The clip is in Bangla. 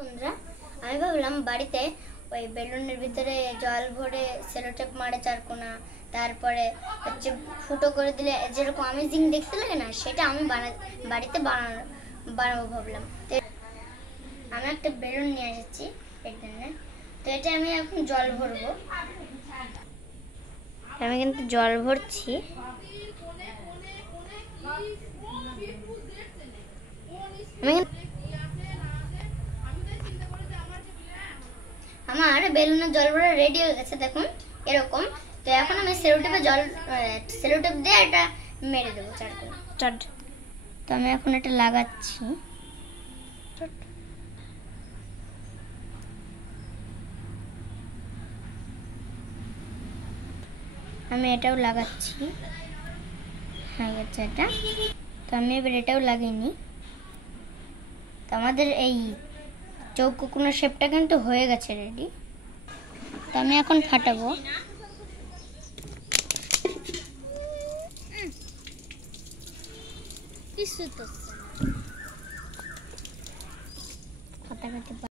বন্ধুরা, আমি ভাবলাম বাড়িতে ওই বেলুনের ভিতরে জল ভরে সেলোটেপ মারে চারকোনা, তারপরে হচ্ছে ফুটো করে দিলে যেরকম অ্যামেজিং দেখতে লাগে না, সেটা আমি বাড়িতে বানাবো ভাবলাম। তো আমি একটা বেলুন নিয়ে এসেছি এখানে। তো এটা আমি এখন জল ভরবো। আমি কিন্তু জল ভরছি। আমার বেলুনের জল ভরা রেডি হয়ে গেছে, দেখুন এরকম। তো এখন আমি সেলোটেপ দিয়ে এটা মেরে দেবো চারকোনা। তো আমি এখন এটা লাগাচ্ছি। আমি এটাও লাগাচ্ছি, হয়ে গেছে এটা। তো আমি এবার এটাও লাগিয়ে নিই। তো আমাদের এই চৌকো কোণের শেপটা কিন্তু হয়ে গেছে রেডি। তো আমি এখন ফাটাবো। কিছু তো ফাটাতে